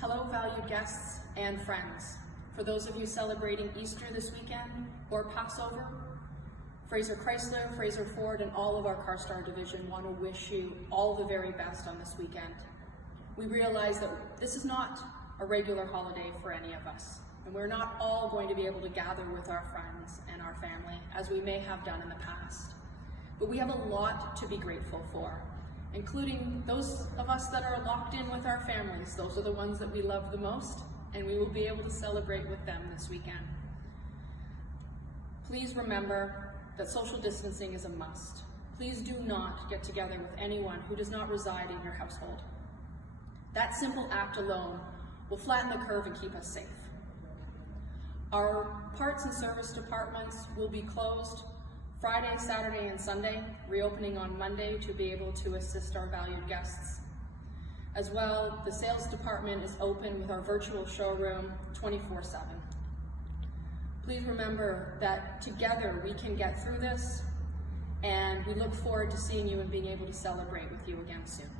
Hello, valued guests and friends. For those of you celebrating Easter this weekend or Passover, Fraser Chrysler, Fraser Ford, and all of our Carstar division want to wish you all the very best on this weekend. We realize that this is not a regular holiday for any of us, and we're not all going to be able to gather with our friends and our family as we may have done in the past. But we have a lot to be grateful for, including those of us that are locked in with our families. Those are the ones that we love the most, and we will be able to celebrate with them this weekend. Please remember that social distancing is a must. Please do not get together with anyone who does not reside in your household. That simple act alone will flatten the curve and keep us safe. Our parts and service departments will be closed Friday, Saturday, and Sunday, reopening on Monday to be able to assist our valued guests. As well, the sales department is open with our virtual showroom 24/7. Please remember that together we can get through this, and we look forward to seeing you and being able to celebrate with you again soon.